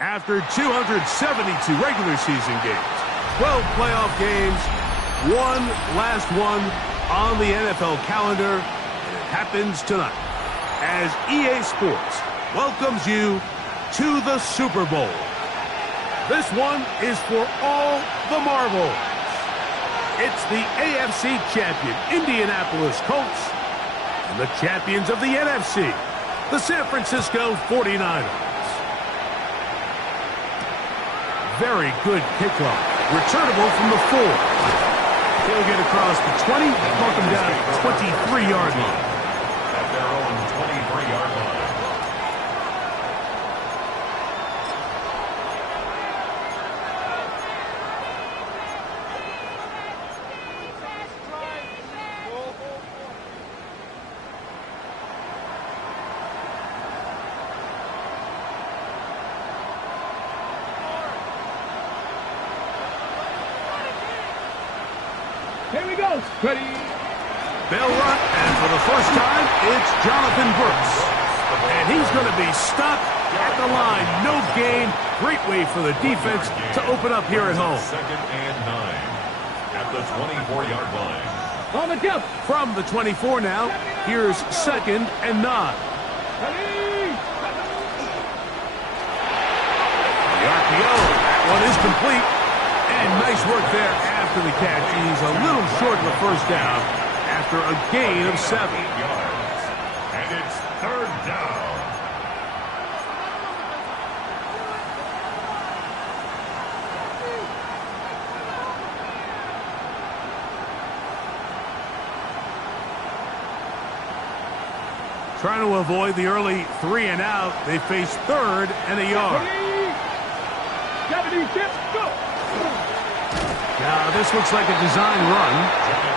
After 272 regular season games, 12 playoff games, one last one on the NFL calendar, and it happens tonight as EA Sports welcomes you to the Super Bowl. This one is for all the marbles. It's the AFC champion Indianapolis Colts and the champions of the NFC, the San Francisco 49ers. Very good kickoff. Returnable from the 4. He'll get across the 20, mark him down at the 23-yard line. At their own 23-yard line. Here we go. Ready. They'll run, and for the first time, it's Jonathan Brooks. And he's going to be stuck at the line. No gain. Great way for the defense to open up here at home. 2nd and 9 at the 24-yard line. On the jump. From the 24 now, here's 2nd and 9. Ready. The RPO, that one is complete. And nice work there after the catch. He's a little short of the first down after a gain of 7. 8 yards. And it's 3rd down. Trying to avoid the early 3 and out. They face 3rd and a yard. Ready. 70, go. Now this looks like a design run,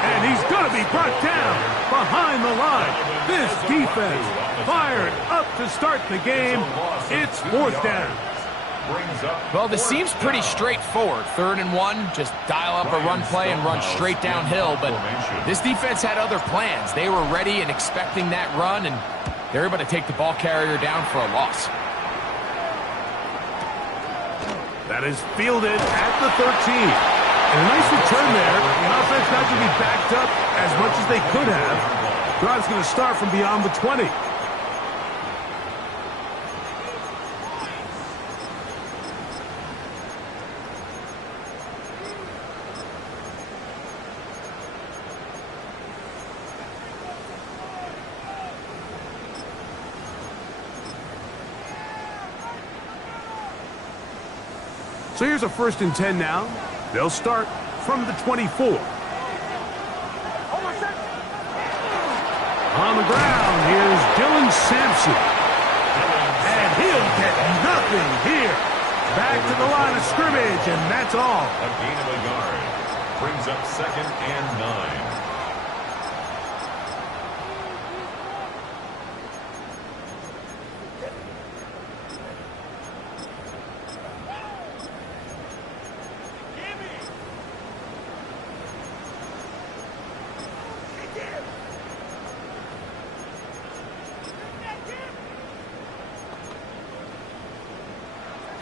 and he's going to be brought down behind the line. This defense fired up to start the game. It's 4th down. Well, this seems pretty straightforward. 3rd and 1, just dial up a run play and run straight downhill. But this defense had other plans. They were ready and expecting that run, and they're able to take the ball carrier down for a loss. That is fielded at the 13. And a nice return there. The offense not going to be backed up as much as they could have. Drive's going to start from beyond the 20. So here's a 1st and 10 now. They'll start from the 24. On the ground, here's Dylan Sampson. And he'll get nothing here. Back to the line of scrimmage, and that's all. A gain of a yard. Brings up 2nd and 9.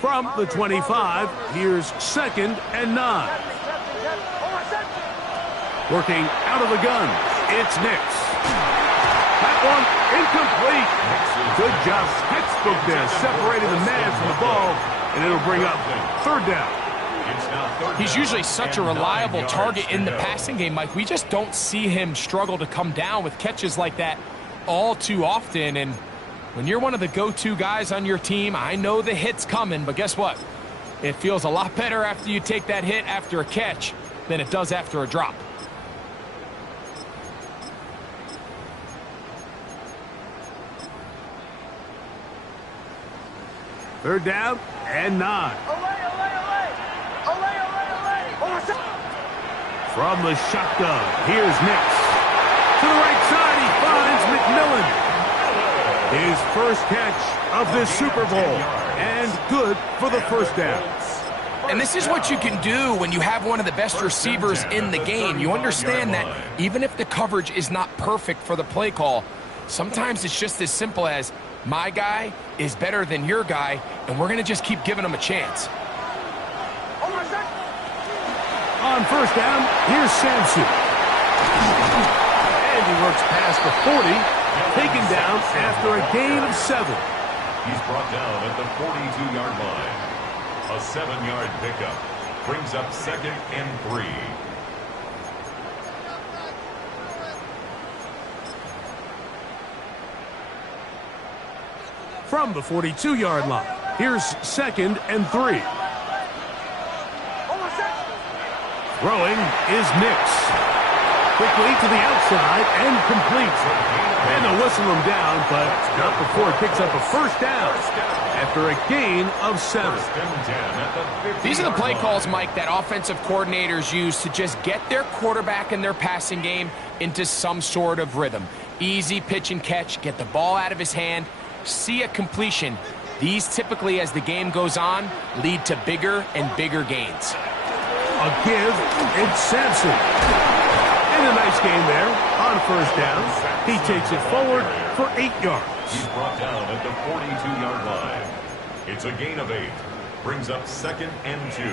From the 25, here's 2nd and 9. Working out of the gun, it's Nix. That one incomplete. Good job, textbook there, separating the man from the ball, and it'll bring up 3rd down. He's usually such a reliable target in the passing game, Mike. We just don't see him struggle to come down with catches like that all too often. And when you're one of the go-to guys on your team, I know the hit's coming, but guess what? It feels a lot better after you take that hit after a catch than it does after a drop. Third down and 9. From the shotgun, here's Nix. To the right side, he finds McMillan. His first catch of this Super Bowl, and good for the first down. And this is what you can do when you have one of the best receivers in the game. You understand that even if the coverage is not perfect for the play call, sometimes it's just as simple as my guy is better than your guy, and we're going to just keep giving him a chance. On first down, here's Sampson. And he works past the 40, taken down after a gain of 7. He's brought down at the 42-yard line. A 7-yard pickup brings up 2nd and 3. From the 42-yard line, here's 2nd and 3. Throwing is Nix. Quickly to the outside and complete. And they'll whistle him down, but not before it picks up a first down after a gain of 7. These are the play calls, Mike, that offensive coordinators use to just get their quarterback and their passing game into some sort of rhythm. Easy pitch and catch, get the ball out of his hand, see a completion. These typically, as the game goes on, lead to bigger and bigger gains. A give, it's Sampson. And a nice game there on first down. He takes it forward for 8 yards. He's brought down at the 42-yard line. It's a gain of 8. Brings up 2nd and 2.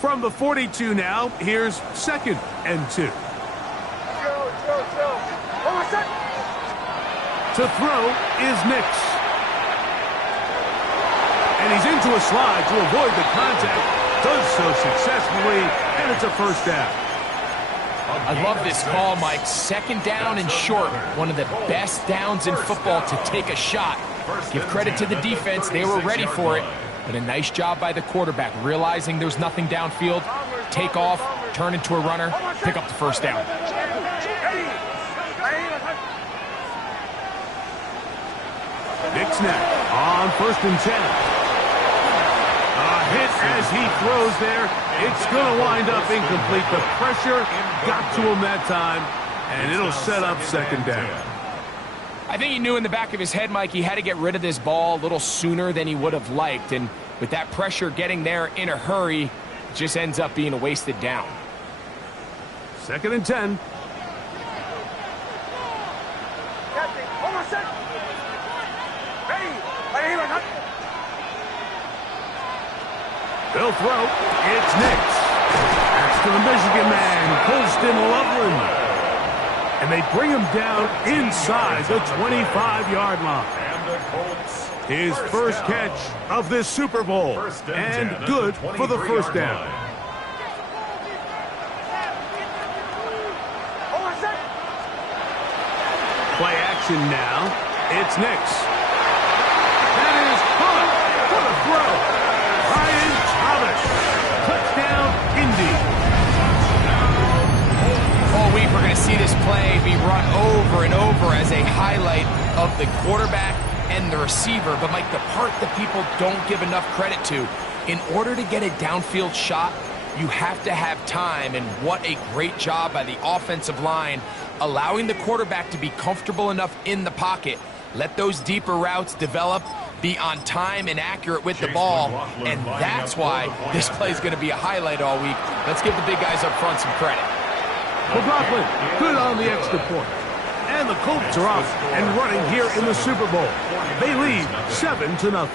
From the 42 now, here's 2nd and 2. To throw is Nix. And he's into a slide to avoid the contact. Does so successfully, and it's a first down. I love this call, Mike. 2nd down and short. One of the best downs in football to take a shot. Give credit to the defense. They were ready for it. But a nice job by the quarterback, realizing there's nothing downfield. Take off, turn into a runner, pick up the first down. Nix now on 1st and 10. A hit as he throws there. It's going to wind up incomplete. The pressure got to him that time, and it'll set up 2nd down. I think he knew in the back of his head, Mike, he had to get rid of this ball a little sooner than he would have liked. And with that pressure getting there in a hurry, it just ends up being a wasted down. 2nd and 10. They'll throw. It's Nix. That's to the Michigan man, Colston Loveland. And they bring him down inside the 25-yard line. His first catch of this Super Bowl. And good for the first down. Play action now. It's Nix. That is caught for the throw. Ryan Thomas. Touchdown, Indy. All week we're going to see this play be run over and over as a highlight of the quarterback and the receiver. But, Mike, the part that people don't give enough credit to, in order to get a downfield shot, you have to have time. And what a great job by the offensive line, allowing the quarterback to be comfortable enough in the pocket. Let those deeper routes develop, be on time and accurate with the ball, and that's why this play is going to be a highlight all week. Let's give the big guys up front some credit. McLaughlin, good on the extra point. And the Colts are off and running here in the Super Bowl. They lead 7-0.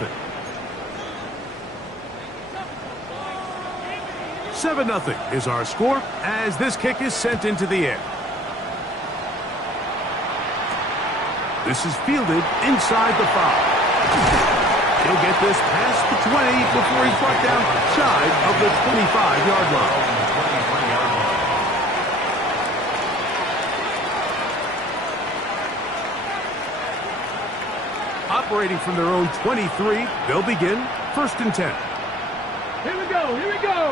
7-0 is our score as this kick is sent into the air. This is fielded inside the 5. He'll get this past the 20 before he's brought down shy of the 25-yard line. Operating from their own 23, they'll begin 1st and 10. Here we go, here we go.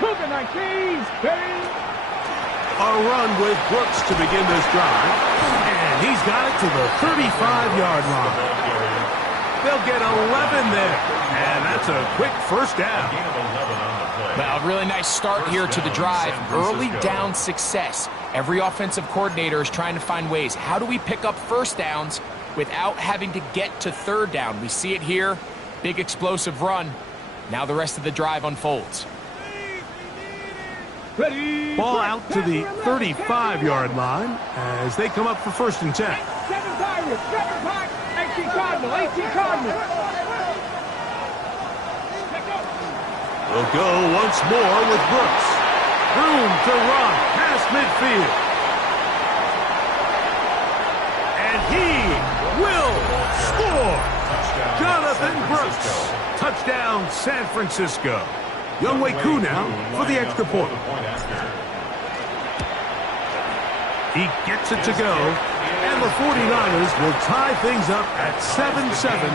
Coconut keys, baby. A run with Brooks to begin this drive. And he's got it to the 35-yard line. They'll get 11 there. And that's a quick first down. Well, a really nice start here to the drive. Early down success. Every offensive coordinator is trying to find ways. How do we pick up first downs without having to get to third down? We see it here. Big explosive run. Now the rest of the drive unfolds. Ready. Ball out to the 35-yard line as they come up for 1st and 10. 7 Pirates, 7 Pirates, 18 Cardinal, 18 Cardinal. We'll go once more with Brooks. Room to run past midfield. And he will score. Jonathan Brooks. Touchdown, San Francisco. Younghoe Koo now for the extra point. He gets it to go. And the 49ers will tie things up at 7-7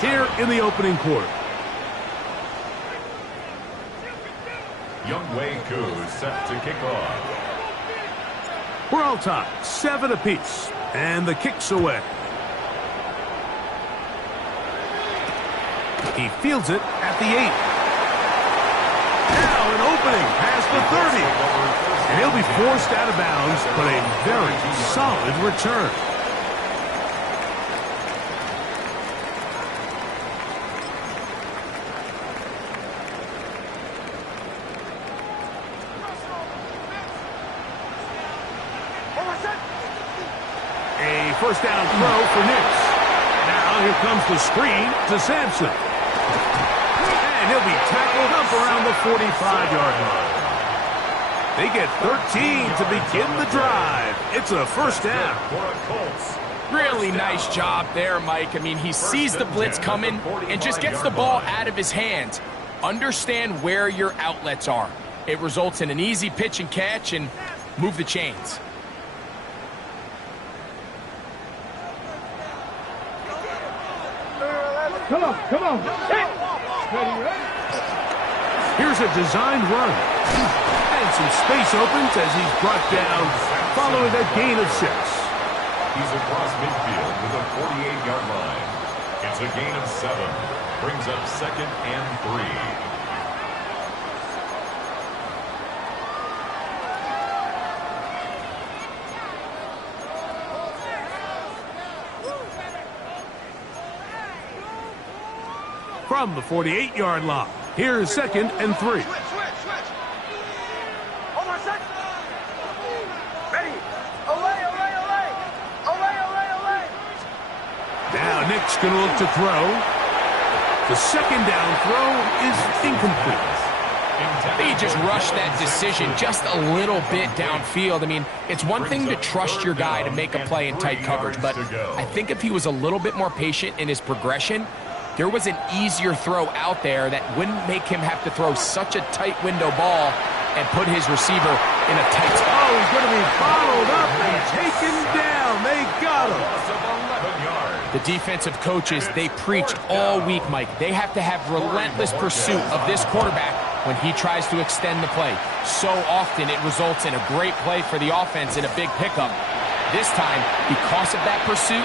here in the opening quarter. Younghoe Koo set to kick off. We're all tied, 7 apiece, and the kick's away. He fields it at the 8. Now an opening past the 30. And he'll be forced out of bounds, but a very solid return. A first down throw for Nix. Now here comes the screen to Sampson. And he'll be tackled up around the 45-yard line. They get 13 to begin the drive. It's a first down. Really nice job there, Mike. I mean, he sees the blitz coming and just gets the ball out of his hands. Understand where your outlets are. It results in an easy pitch and catch and move the chains. Come on, come on. Ready, ready. Here's a designed run. And some space opens as he's brought down following a gain of 6. He's across midfield with a 48-yard line. It's a gain of 7. Brings up 2nd and 3. From the 48-yard line, here's 2nd and 3. Now Nick's going to look to throw. The 2nd down throw is incomplete. They just rushed that decision just a little bit downfield. I mean, it's one thing to trust your guy to make a play in tight coverage, but I think if he was a little bit more patient in his progression, there was an easier throw out there that wouldn't make him have to throw such a tight window ball and put his receiver in a tight spot. Oh, he's going to be bottled up and taken down. They got him. The defensive coaches, they preach all week, Mike. They have to have relentless pursuit of this quarterback when he tries to extend the play. So often it results in a great play for the offense and a big pickup. This time, because of that pursuit,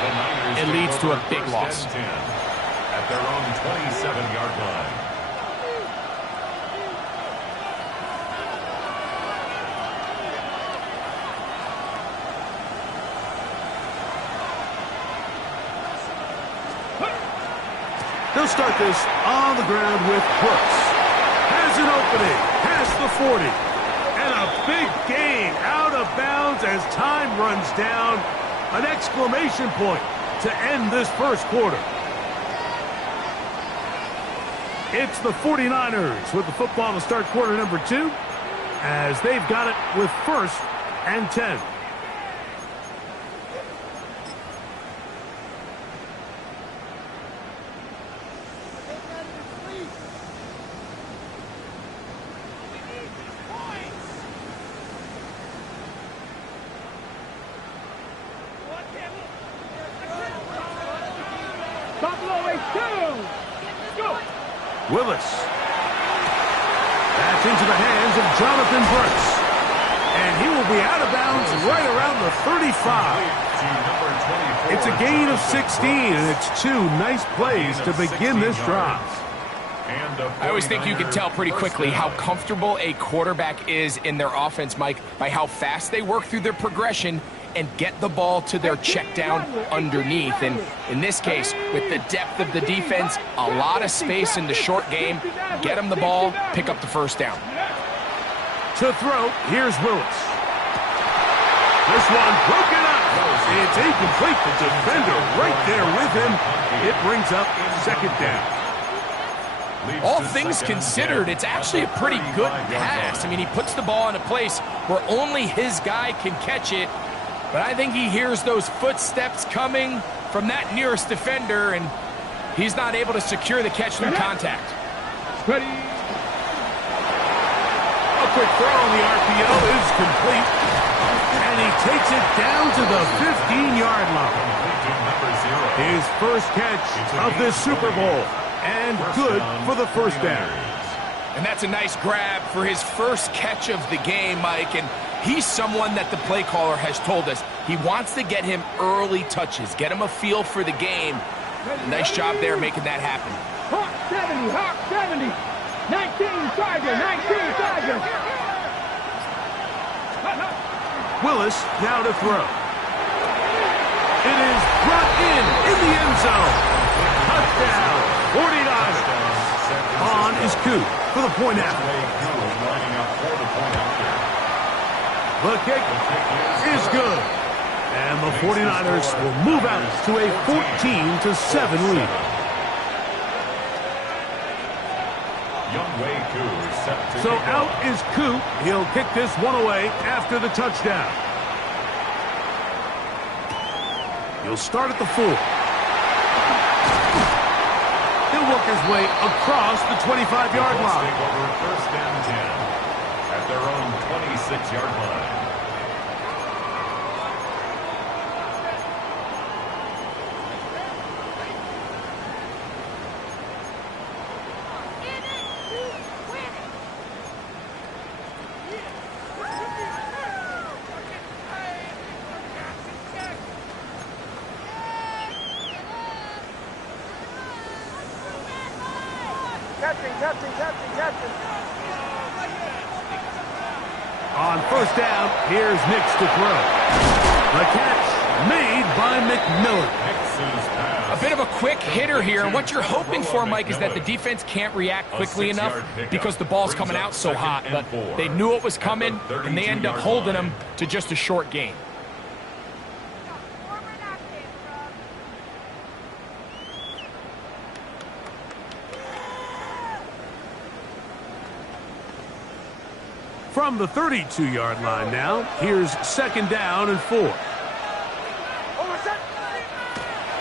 it leads to a big loss. At their own 27-yard line. They'll start this on the ground with Brooks. Has an opening past the 40. And a big gain out of bounds as time runs down. An exclamation point to end this first quarter. It's the 49ers with the football to start quarter number 2 as they've got it with 1st and 10. Willis. That's into the hands of Jonathan Brooks. And he will be out of bounds right around the 35. It's a gain of 16, and it's 2 nice plays to begin this drive. I always think you can tell pretty quickly how comfortable a quarterback is in their offense, Mike, by how fast they work through their progression and get the ball to their check down underneath. And in this case, with the depth of the defense, a lot of space in the short game, get them the ball, pick up the first down. To throw, here's Willis. This one broken up. It's incomplete. The defender right there with him. It brings up second down. All things considered, it's actually a pretty good pass. I mean, he puts the ball in a place where only his guy can catch it. But I think he hears those footsteps coming from that nearest defender, and he's not able to secure the catch through contact. Ready. A quick throw on the RPO is complete. And he takes it down to the 15-yard line. His first catch of this Super Bowl. And good for the first down. And that's a nice grab for his first catch of the game, Mike. And he's someone that the play caller has told us he wants to get him early touches, get him a feel for the game. Nice job there making that happen. Hawk 70, Hawk 70. 19 Charger, 19 Charger. Willis now to throw. It is brought in the end zone. Touchdown, 49ers. On is Coop for the point after. The kick is good. And the 49ers will move out to a 14-7 lead. So out is Coop. He'll kick this one away after the touchdown. He'll start at the 4. He'll work his way across the 25-yard line. First down 10 at their own 26-yard line. On first down, here's Nix to throw. The catch made by McMillan. A bit of a quick hitter here, and what you're hoping for, Mike, is that the defense can't react quickly enough because the ball's coming out so hot, but they knew it was coming, and they end up holding them to just a short gain. From the 32-yard line now, here's second down and 4.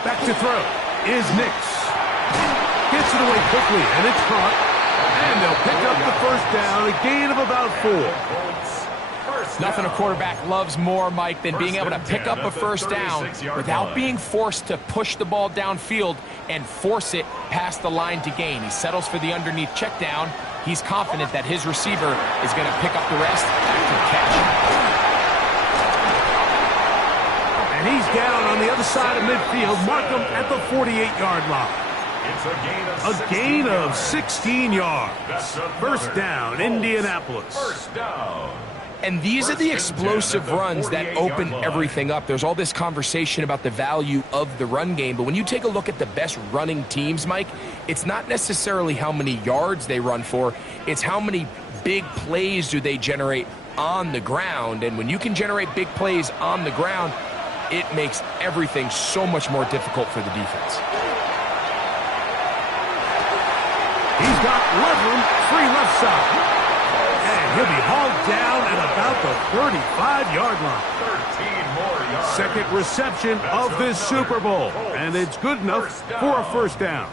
Back to throw is Nix. Gets it away quickly, and it's caught. And they'll pick up the first down, a gain of about 4. Nothing a quarterback loves more, Mike, than being able to pick up a first down without being forced to push the ball downfield and force it past the line to gain. He settles for the underneath check down. He's confident that his receiver is going to pick up the rest after the catch. And he's down on the other side of midfield. Mark him at the 48-yard line. It's a gain of 16 yards. First down, Indianapolis. First down. And these are the explosive runs that open everything up. There's all this conversation about the value of the run game, but when you take a look at the best running teams, Mike, it's not necessarily how many yards they run for, it's how many big plays do they generate on the ground. And when you can generate big plays on the ground, it makes everything so much more difficult for the defense. He's got Ludlam free left side. And he'll be hauled down at about the 35-yard line. 13 more yards. Second reception of this Super Bowl. And it's good enough for a first down.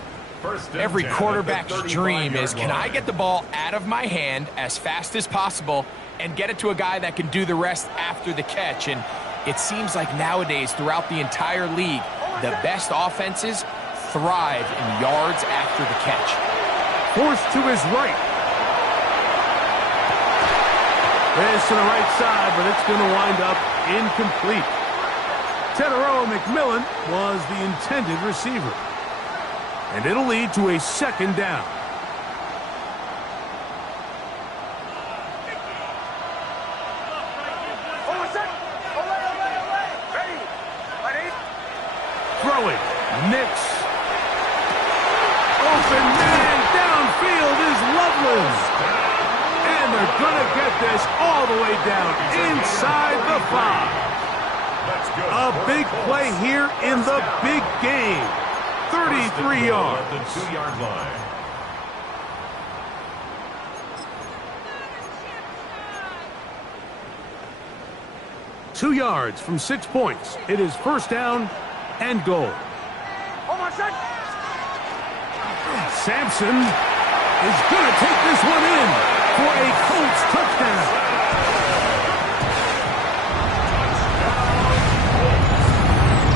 Every quarterback's dream is, can I get the ball out of my hand as fast as possible and get it to a guy that can do the rest after the catch? And it seems like nowadays, throughout the entire league, the best offenses thrive in yards after the catch. Forced to his right. The This to the right side, but it's going to wind up incomplete. Teteroa McMillan was the intended receiver. And it'll lead to a second down. Throwing. Nix. Open man downfield is Loveland. And they're going to get this all the way down inside the 5. A big play here in the big game. 33 yards. At the 2-yard line. Two yards from 6 points. It is first down and goal. Sampson is going to take this one in for a Colts touchdown.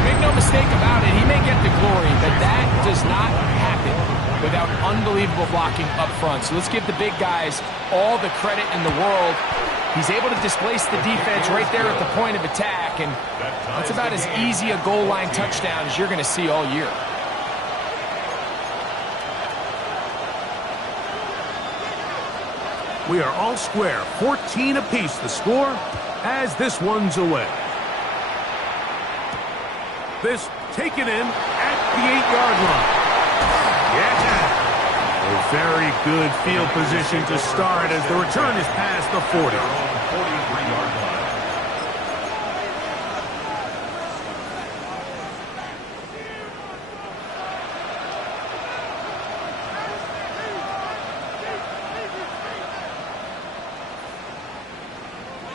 Make no mistake about it, he may get the glory, but that does not happen without unbelievable blocking up front. So let's give the big guys all the credit in the world. He's able to displace the defense right there at the point of attack, and that's about as easy a goal line touchdown as you're going to see all year. We are all square, 14 apiece the score as this one's away. This taken in at the 8-yard line. Yeah. A very good field position to start as the return is past the 40. 43-yard line.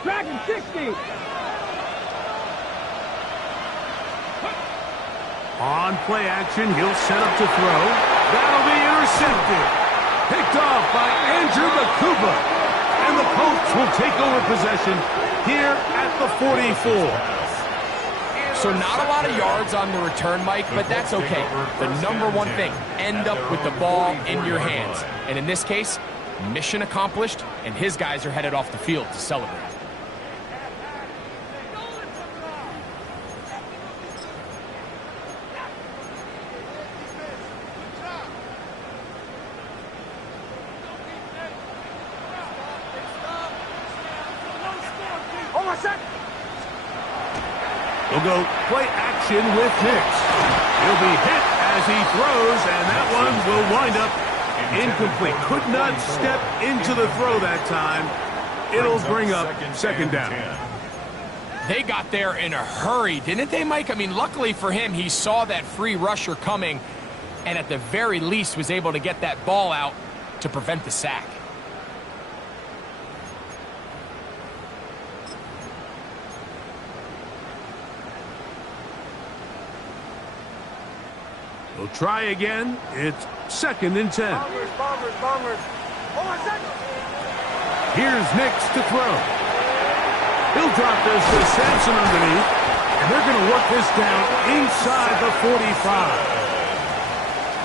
Dragon 60. On play action, he'll set up to throw. That'll be intercepted. Picked off by Andrew Makuba. And the Colts will take over possession here at the 44. So not a lot of yards on the return, Mike, but that's okay. The number one thing, end up with the ball in your hands. And in this case, mission accomplished, and his guys are headed off the field to celebrate. We'll go play action with Nix. He'll be hit as he throws, and that one will wind up incomplete. Could not step into the throw that time. It'll bring up second down. They got there in a hurry, didn't they, Mike? I mean, luckily for him, he saw that free rusher coming and at the very least was able to get that ball out to prevent the sack. We'll try again. It's second and 10. Here's Nix to throw. He'll drop this with Sampson underneath, and they're going to work this down inside the 45.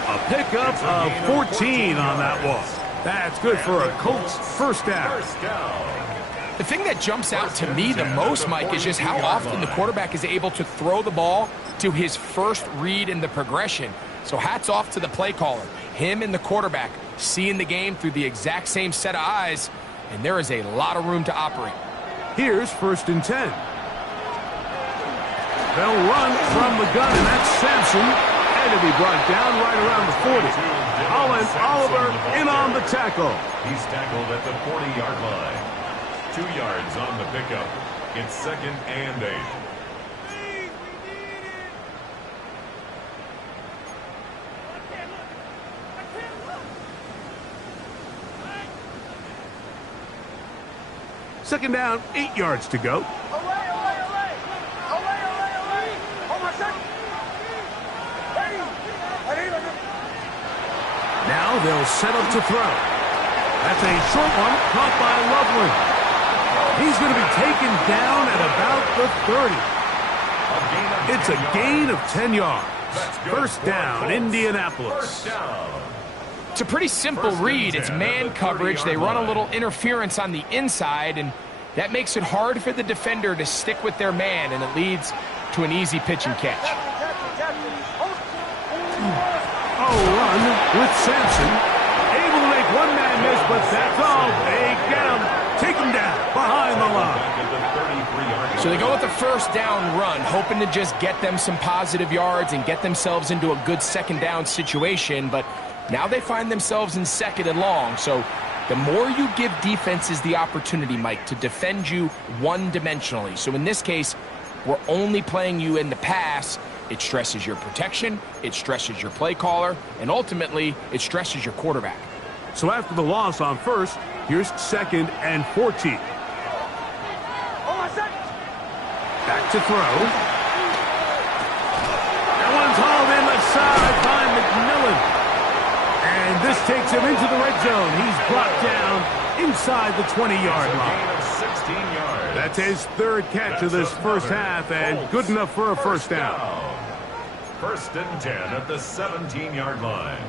A pickup of 14 on that one. That's good for a Colts first down. The thing that jumps out to me the most, Mike, is just how often the quarterback is able to throw the ball to his first read in the progression. So hats off to the play caller. Him and the quarterback seeing the game through the exact same set of eyes, and there is a lot of room to operate. Here's first and 10. They'll run from the gun, and that's Sampson. And it'll be brought down right around the 40. Olin Oliver in on the tackle. He's tackled at the 40-yard line. 2 yards on the pickup. It's second and 8. Second down, 8 yards to go. Now they'll set up to throw. That's a short one caught by Loveland. He's going to be taken down at about the 30. It's a gain of 10 yards. First down, Indianapolis. It's a pretty simple read. It's man coverage. They run a little interference on the inside, and That makes it hard for the defender to stick with their man, and it leads to an easy pitch and catch. Oh, run with Sampson. Able to make one man miss, but that's all. They get him. Take him down behind the line. So they go with the first down run, hoping to just get them some positive yards and get themselves into a good second down situation, but now they find themselves in second and long. So the more you give defenses the opportunity, Mike, to defend you one-dimensionally. So in this case, we're only playing you in the pass. It stresses your protection, it stresses your play caller, and ultimately, it stresses your quarterback. So after the loss on first, here's 2nd and 14. Back to throw. That one's hauled in left side by McMillan. And this takes him into the red zone. He's brought down inside the 20-yard line. That's his 3rd catch of this first half, and good enough for a first down. 1st and 10 at the 17-yard line.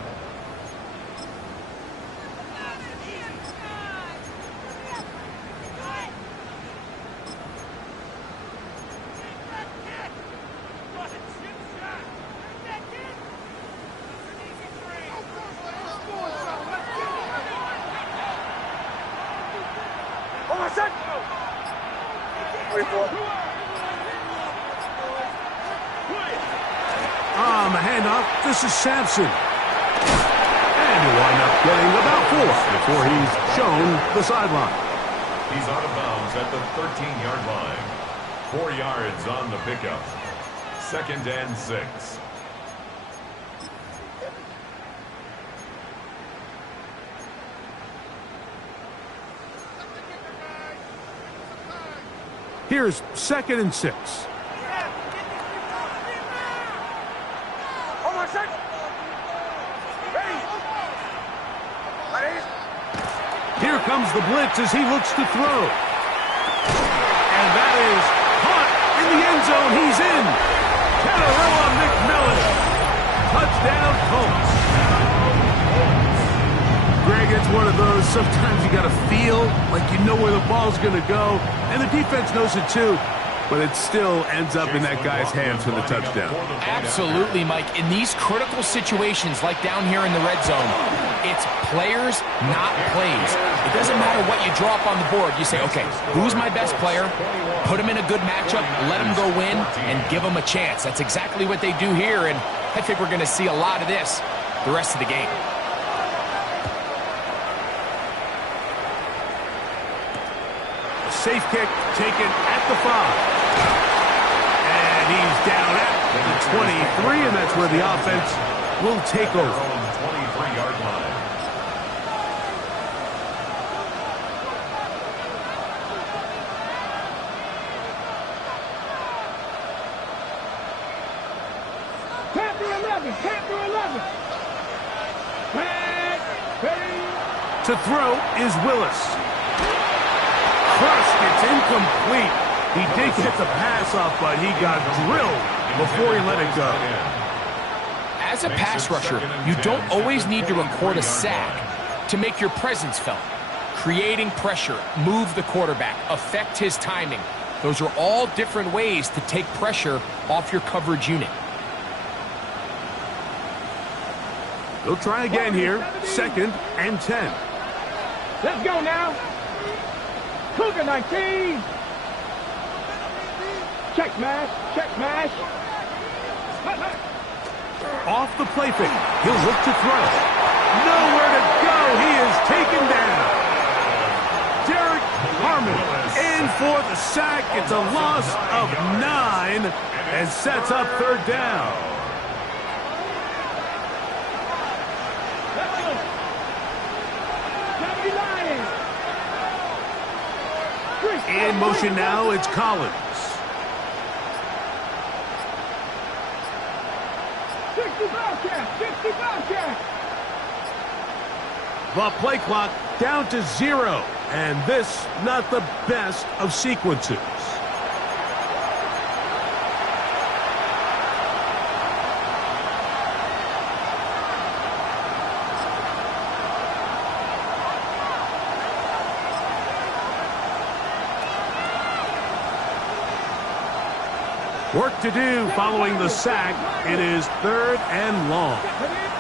On the handoff, this is Sampson. And he'll wind up getting about 4 before he's shown the sideline. He's out of bounds at the 13-yard line. 4 yards on the pickup. 2nd and 6. Here's 2nd and 6. Here comes the blitz as he looks to throw. And that is caught in the end zone. He's in. Catarella McMillan. Touchdown Colts. Greg, it's one of those, sometimes you got to feel like you know where the ball's going to go, and the defense knows it too, but it still ends up in that guy's hands for the touchdown. Absolutely, Mike. In these critical situations, like down here in the red zone, it's players, not plays. It doesn't matter what you draw up on the board. You say, okay, who's my best player? Put him in a good matchup, let him go win, and give him a chance. That's exactly what they do here, and I think we're going to see a lot of this the rest of the game. Safe kick taken at the 5. And he's down at the 23, and that's where the offense will take over. 23-yard line. Panther 11. To throw is Willis. Crushed, it's incomplete. He did get the pass off, but he got drilled before he let it go. As a pass rusher, you don't always need to record a sack to make your presence felt. Creating pressure, move the quarterback, affect his timing. Those are all different ways to take pressure off your coverage unit. They'll try again here. 2nd and 10. Let's go now. Cougar 19. Check mash. Off the play fake. He'll look to throw. Nowhere to go. He is taken down. Derek Harmon in for the sack. It's a loss of 9 and sets up 3rd down. In motion now, it's Collins. 65 catch. The play clock down to 0, and this not the best of sequences. Work to do following the sack. It is 3rd and long.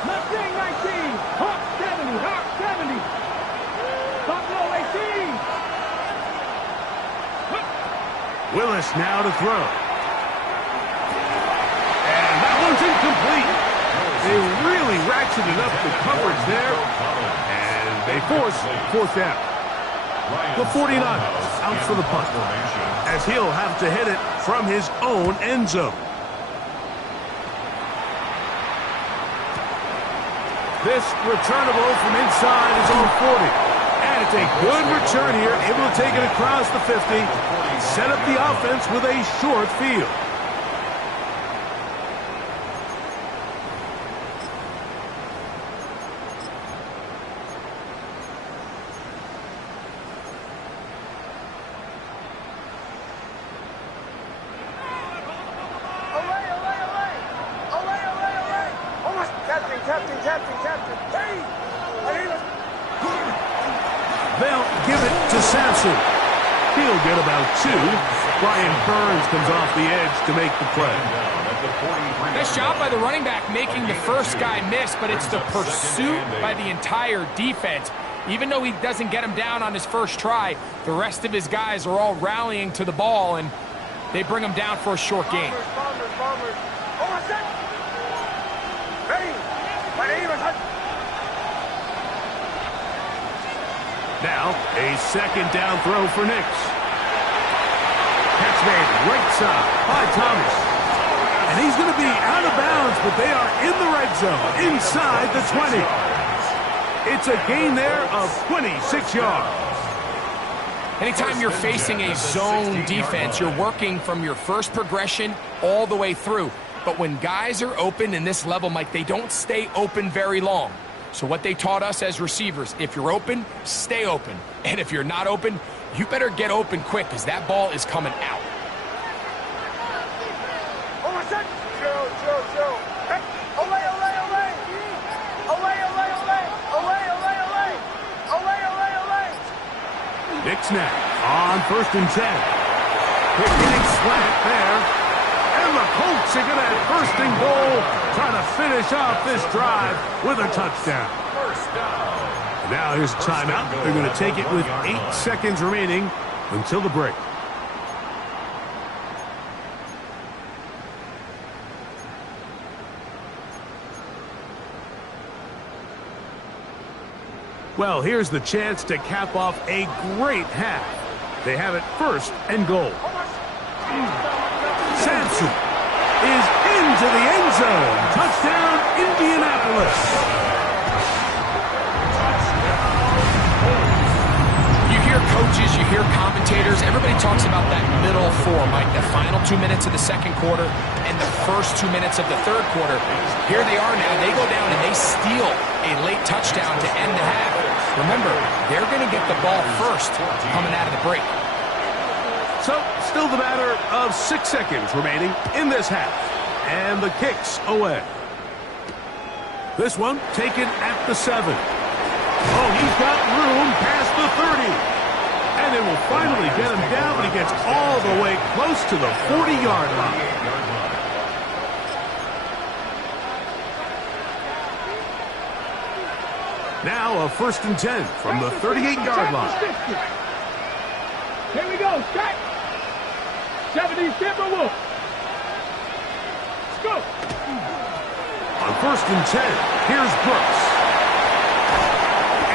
Mustang 19, Hawk 70, Hawk 70. Buffalo 18. Willis now to throw. And that one's incomplete. They really ratcheted up the coverage there. And they force 4th down. The 49ers out for the punt, as he'll have to hit it from his own end zone. This returnable from inside his own 40. And it's a good return here, able to take it across the 50, set up the offense with a short field. They'll give it to Sampson. He'll get about 2. Brian Burns comes off the edge to make the play. Nice job by the running back making the first guy miss, but it's the pursuit by the entire defense. Even though he doesn't get him down on his first try, the rest of his guys are all rallying to the ball, and they bring him down for a short gain. Now, a 2nd down throw for Nix. Catch made right side by Thomas. And he's going to be out of bounds, but they are in the red zone, inside the 20. It's a gain there of 26 yards. Anytime you're facing a zone defense, you're working from your first progression all the way through. But when guys are open in this level, Mike, they don't stay open very long. So what they taught us as receivers, if you're open, stay open. And if you're not open, you better get open quick, because that ball is coming out. Nix now on 1st and 10. Hitting slant there. And the Colts are going to have 1st and goal, trying to finish off this drive with a touchdown. Now here's a timeout. They're going to take it with 8 seconds remaining until the break. Well, here's the chance to cap off a great half. They have it 1st and goal. Sampson is into the end zone. Touchdown, Indianapolis. You hear coaches, you hear commentators, everybody talks about that middle 4, Mike, the final 2 minutes of the 2nd quarter and the first 2 minutes of the 3rd quarter. Here they are now. They go down and they steal a late touchdown to end the half. Remember, they're going to get the ball first coming out of the break. So, still the matter of 6 seconds remaining in this half. And the kick's away. This one taken at the 7. Oh, he's got room past the 30. And it will finally get him down, but he gets all the way close to the 40-yard line. Now a 1st and 10 from the 38-yard line. Here we go, Scott. 70 Super Bowl. Let's go. On 1st and 10, here's Brooks.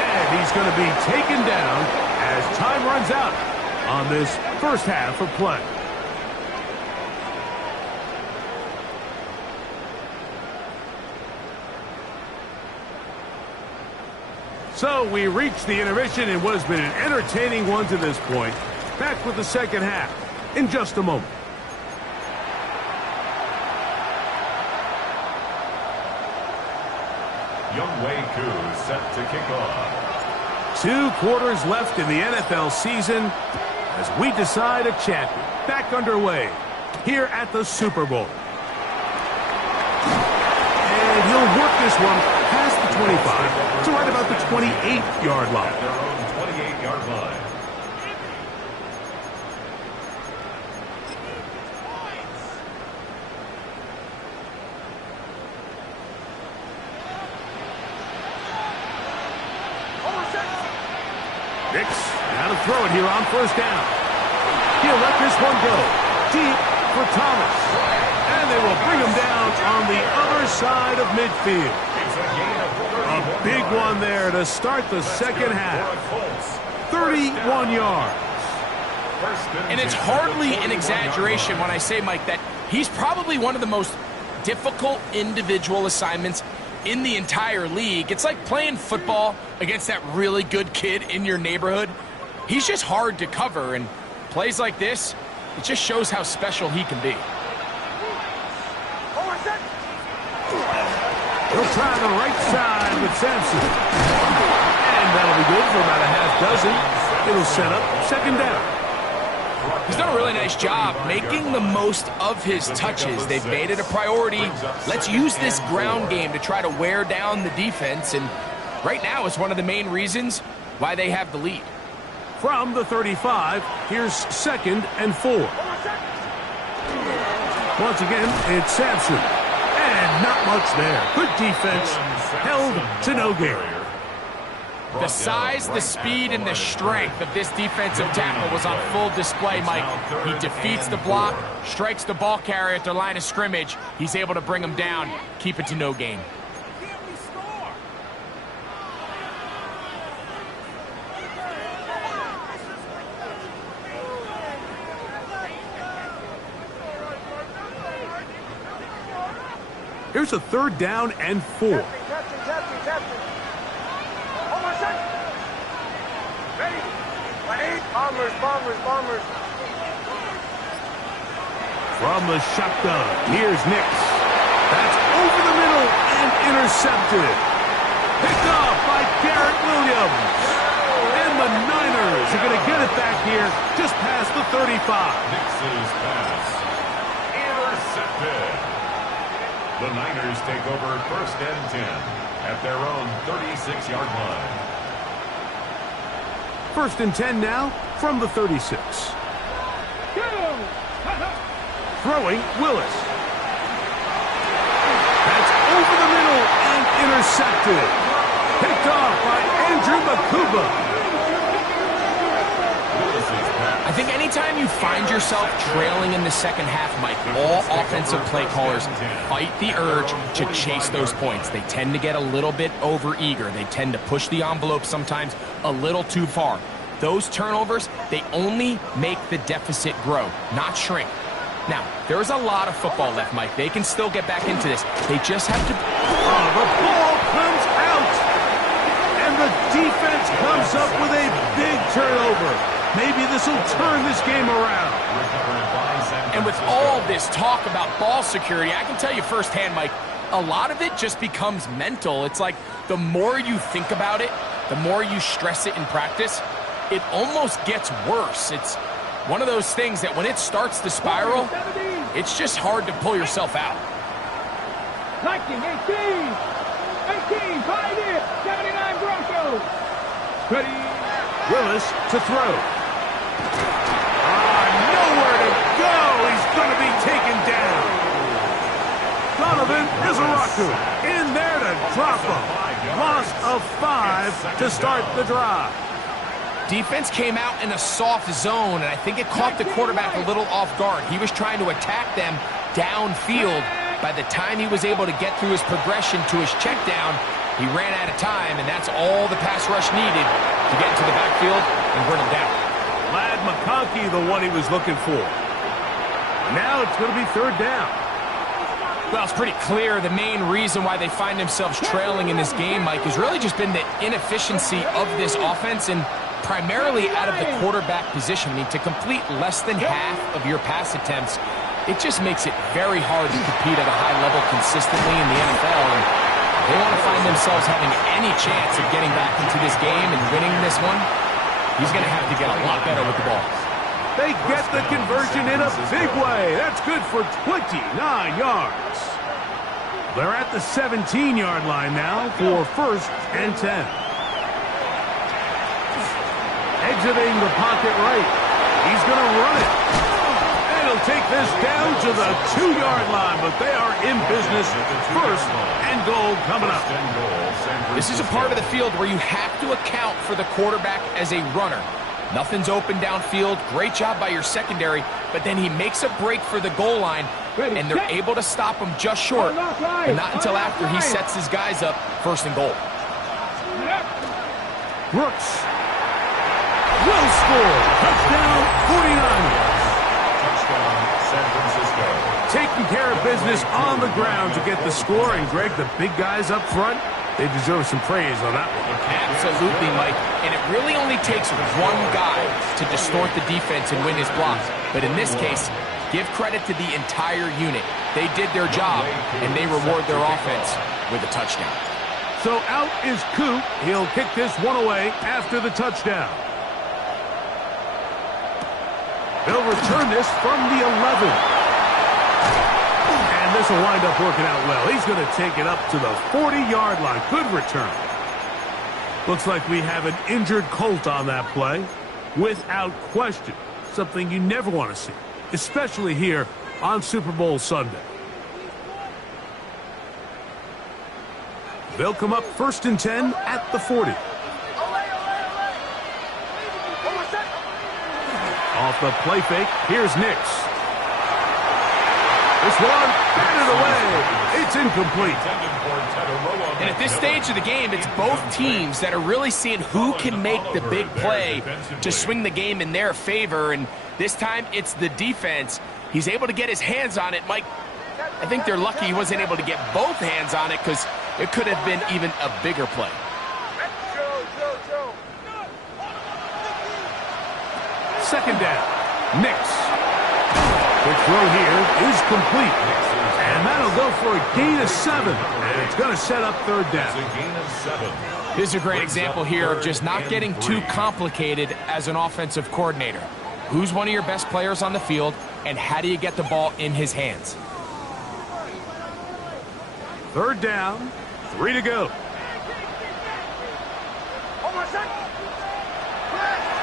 And he's going to be taken down as time runs out on this first half of play. So we reach the intermission in what has been an entertaining one to this point. Back with the second half in just a moment. Younghoe Koo set to kick off. 2 quarters left in the NFL season as we decide a champion. Back underway here at the Super Bowl. And he'll work this one past the 25 to right about the 28-yard line. Their own 28-yard line. throw it here on first down. He'll let this one go. Deep for Thomas. And they will bring him down on the other side of midfield. A big one there to start the second half. 31 yards. And it's hardly an exaggeration when I say, Mike, that he's probably one of the most difficult individual assignments in the entire league. It's like playing football against that really good kid in your neighborhood. He's just hard to cover, and plays like this, it just shows how special he can be. He'll try the right side with Sampson. And that'll be good for about a half dozen. It'll set up second down. He's done a really nice job making the most of his touches. They've made it a priority. Let's use this ground game to try to wear down the defense, and right now it's one of the main reasons why they have the lead. From the 35, here's 2nd and 4. Once again, it's Sampson. And not much there. Good defense. Held to no gain. The size, the speed, and the strength of this defensive tackle was on full display, Mike. He defeats the block, strikes the ball carrier at their line of scrimmage. He's able to bring him down, keep it to no gain. Here's a 3rd down and 4. Bombers. From the shotgun, here's Nix. That's over the middle and intercepted. Picked off by Garrett Williams. And the Niners are going to get it back here just past the 35. Nix's pass. Intercepted. The Niners take over 1st and 10 at their own 36-yard line. 1st and 10 now from the 36. Throwing Willis. That's over the middle and intercepted. Picked off by Andrew Makuba. I think anytime you find yourself trailing in the second half, Mike, all offensive play callers fight the urge to chase those points. They tend to get a little bit over-eager. They tend to push the envelope sometimes a little too far. Those turnovers, they only make the deficit grow, not shrink. Now, there is a lot of football left, Mike. They can still get back into this. They just have to... Oh, the ball comes out! And the defense comes up with a big turnover. Maybe this will turn this game around. And with all this talk about ball security, I can tell you firsthand, Mike, a lot of it just becomes mental. It's like the more you think about it, the more you stress it in practice, it almost gets worse. It's one of those things that when it starts to spiral, it's just hard to pull yourself out. 19, 18, 5 in, 79 Broncos. Ready. Willis to throw. Nowhere to go. He's going to be taken down. Donovan Izaraku in there to drop him. Loss of 5 to start the drive. Defense came out in a soft zone, and I think it caught the quarterback a little off guard. He was trying to attack them downfield. By the time he was able to get through his progression to his check down, he ran out of time, and that's all the pass rush needed to get into the backfield and bring him down. Lad McConkey, the one he was looking for. Now it's going to be 3rd down. Well, it's pretty clear the main reason why they find themselves trailing in this game, Mike, has really just been the inefficiency of this offense and primarily out of the quarterback position. I mean, to complete less than half of your pass attempts, it just makes it very hard to compete at a high level consistently in the NFL. And they want to find themselves having any chance of getting back into this game and winning this one. He's going to have to get a lot better with the ball. They get the conversion in a big way. That's good for 29 yards. They're at the 17-yard line now for 1st and 10. Exiting the pocket right. He's going to run it. And he'll take this down to the 2-yard line, but they are in business. 1st and goal coming up. This is a part of the field where you have to account for the quarterback as a runner. Nothing's open downfield. Great job by your secondary, but then he makes a break for the goal line, and they're able to stop him just short, but not until after he sets his guys up 1st and goal. Brooks will score. Touchdown, 49ers. Touchdown, San Francisco. Taking care of business on the ground to get the score. And, Greg, the big guys up front, they deserve some praise on that one. Absolutely, Mike. And it really only takes one guy to distort the defense and win his block. But in this case, give credit to the entire unit. They did their job, and they reward their offense with a touchdown. So out is Coop. He'll kick this one away after the touchdown. They'll return this from the 11. And this will wind up working out well. He's going to take it up to the 40-yard line. Good return. Looks like we have an injured Colt on that play. Without question. Something you never want to see, especially here on Super Bowl Sunday. They'll come up 1st and 10 at the 40. Off the play fake, here's Nix. This one, batted away. It's incomplete. And at this stage of the game, it's both teams that are really seeing who can make the big play to swing the game in their favor. And this time, it's the defense. He's able to get his hands on it. Mike, I think they're lucky he wasn't able to get both hands on it because it could have been even a bigger play. Second down. Nix. Quick throw here is complete. And that'll go for a gain of 7. And it's going to set up 3rd down. This is a great example here of just not getting too complicated as an offensive coordinator. Who's one of your best players on the field, and how do you get the ball in his hands? 3rd down. 3 to go.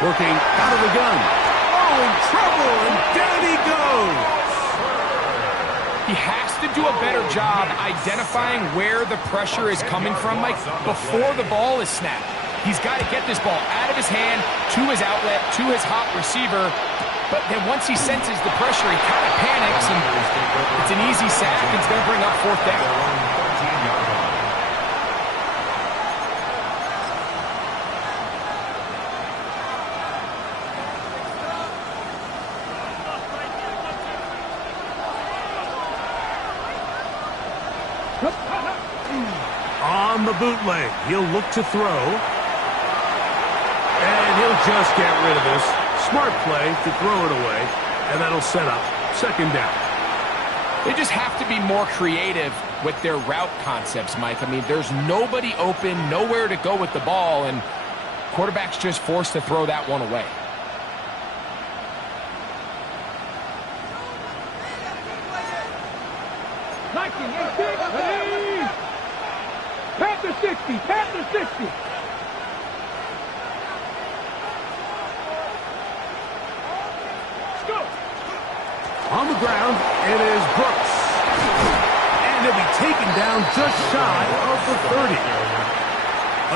Working out of the gun. Oh, in trouble, and down he goes. He has to do a better job identifying where the pressure is coming from, Mike, before the ball is snapped. He's got to get this ball out of his hand, to his outlet, to his hot receiver. But then once he senses the pressure, he kind of panics, and it's an easy sack. It's going to bring up 4th down. On the bootleg, he'll look to throw. And he'll just get rid of this. Smart play to throw it away. And that'll set up 2nd down. They just have to be more creative with their route concepts, Mike. I mean, there's nobody open, nowhere to go with the ball, and quarterback's just forced to throw that one away. Pat the 60, pat the 60. Let's go. On the ground, it is Brooks. And he'll be taken down just shy of the 30.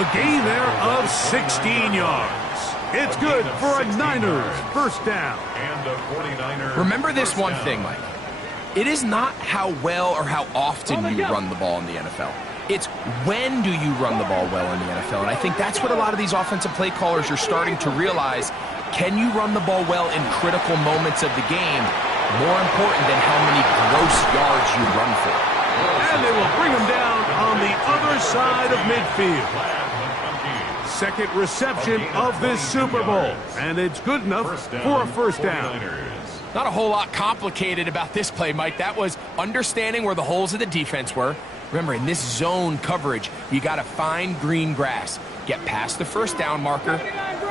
A gain there of 16 yards. It's good for a Niners 1st down. And a 49er. Remember this one thing, Mike. It is not how well or how often you run the ball in the NFL. It's when do you run the ball well in the NFL. And I think that's what a lot of these offensive play callers are starting to realize. Can you run the ball well in critical moments of the game? More important than how many gross yards you run for. And they will bring him down on the other side of midfield. 2nd reception of this Super Bowl. And it's good enough for a 1st down. Not a whole lot complicated about this play, Mike. That was understanding where the holes of the defense were. Remember, in this zone coverage, you got to find green grass. Get past the 1st down marker,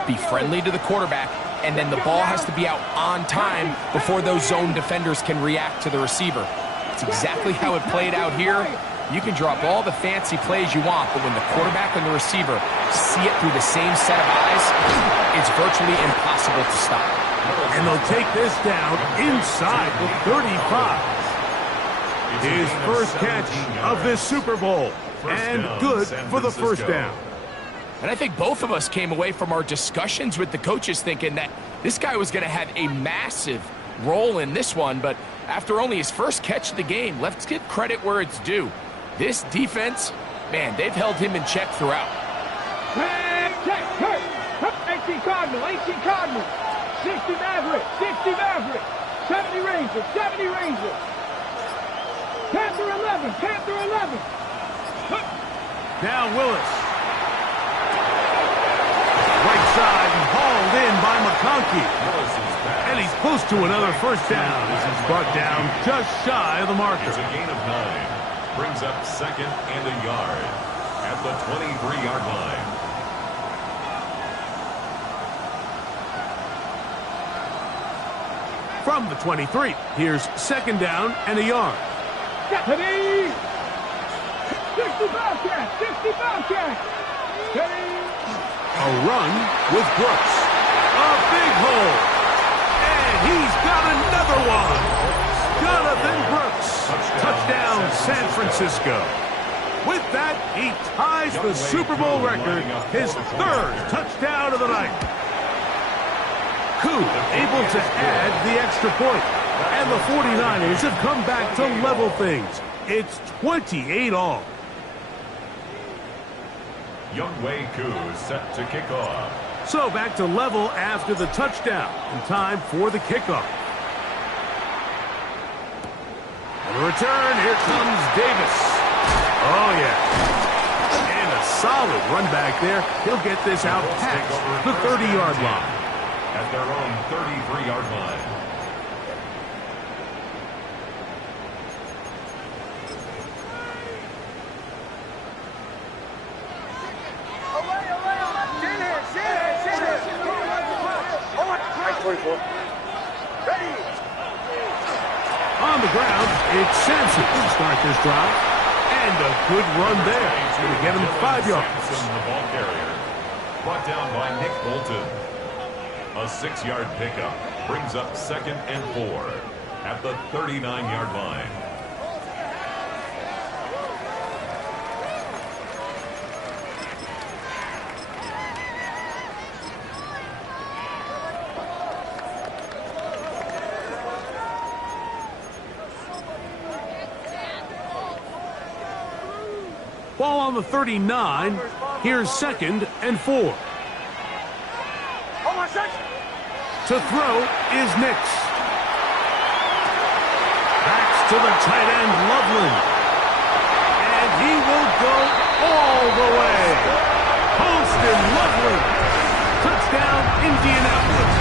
be friendly to the quarterback, and then the ball has to be out on time before those zone defenders can react to the receiver. It's exactly how it played out here. You can drop all the fancy plays you want, but when the quarterback and the receiver see it through the same set of eyes, it's virtually impossible to stop. And they'll take this down inside the 35. His first catch of this Super Bowl. And good for the 1st down. And I think both of us came away from our discussions with the coaches thinking that this guy was going to have a massive role in this one, but after only his first catch of the game, let's give credit where it's due. This defense, man, they've held him in check throughout. 18 Cardinal, 18 Cardinal, 60 Maverick, 60 Maverick, 70 Rangers, 70 Rangers, Panther 11, Panther 11. Now Willis. Right side and hauled in by McConkey. And he's close to another first down as he's brought down just shy of the marker. It's a gain of 9. Brings up second and a yard at the 23-yard line. From the 23, here's second down and a yard. 60 Bobcats, 60 Bobcats. A run with Brooks. A big hole. And he's got another one. Jonathan Brooks. Touchdown, San Francisco. With that, he ties the Super Bowl record, his third touchdown of the night. Koo able to add the extra point. And the 49ers have come back to level things. It's 28-all. Younghoe Koo set to kick off. So back to level after the touchdown. And time for the kickoff. And the return, here comes Davis. Oh, yeah. And a solid run back there. He'll get this out past the 30-yard line. At their own 33-yard line. On the ground, it's Sampson to start this drive. And a good run there. It's going to get him 5 yards. Sampson, the ball carrier. Brought down by Nick Bolton. A 6-yard pickup brings up second and 4 at the 39-yard line. Ball on the 39. Here's second and 4. To throw is Nix. Backs to the tight end, Loveland. And he will go all the way. Holston Loveland. Touchdown, Indianapolis.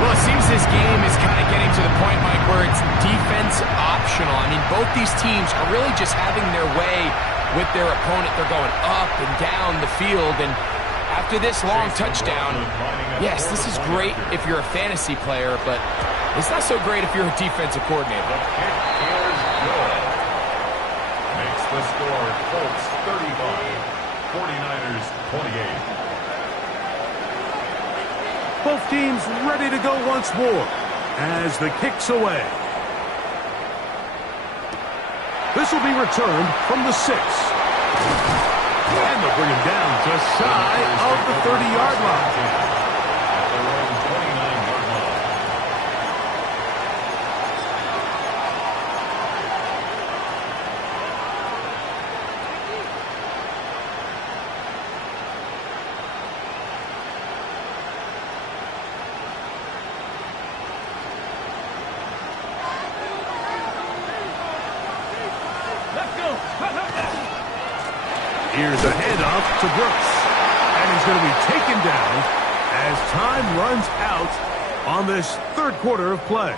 Well, it seems this game is kind of getting to the point, Mike, where it's defense optional. I mean, both these teams are really just having their way with their opponent. They're going up and down the field, and after this long touchdown, yes, this is great if you're a fantasy player, but it's not so great if you're a defensive coordinator. The kick is good. Makes the score Colts 35, 49ers 28. Both teams ready to go once more as the kick's away. This will be returned from the 6. And they'll bring him down just shy of the 30-yard line. At their own 29-yard line. Here's a handoff to Brooks. And he's going to be taken down as time runs out on this third quarter of play.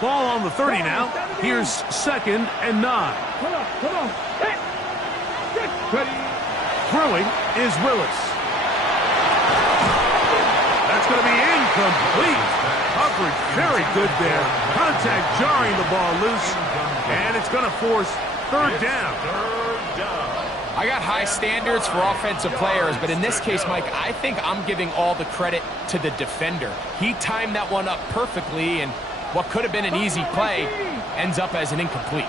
Ball on the 30 now. Here's second and 9. Come on. Hey. Ready. Throwing is Willis. That's going to be incomplete. Coverage very good there. Contact jarring the ball loose. And it's going to force third down. I got high standards for offensive players, but in this case, Mike, I think I'm giving all the credit to the defender. He timed that one up perfectly, and what could have been an easy play ends up as an incomplete.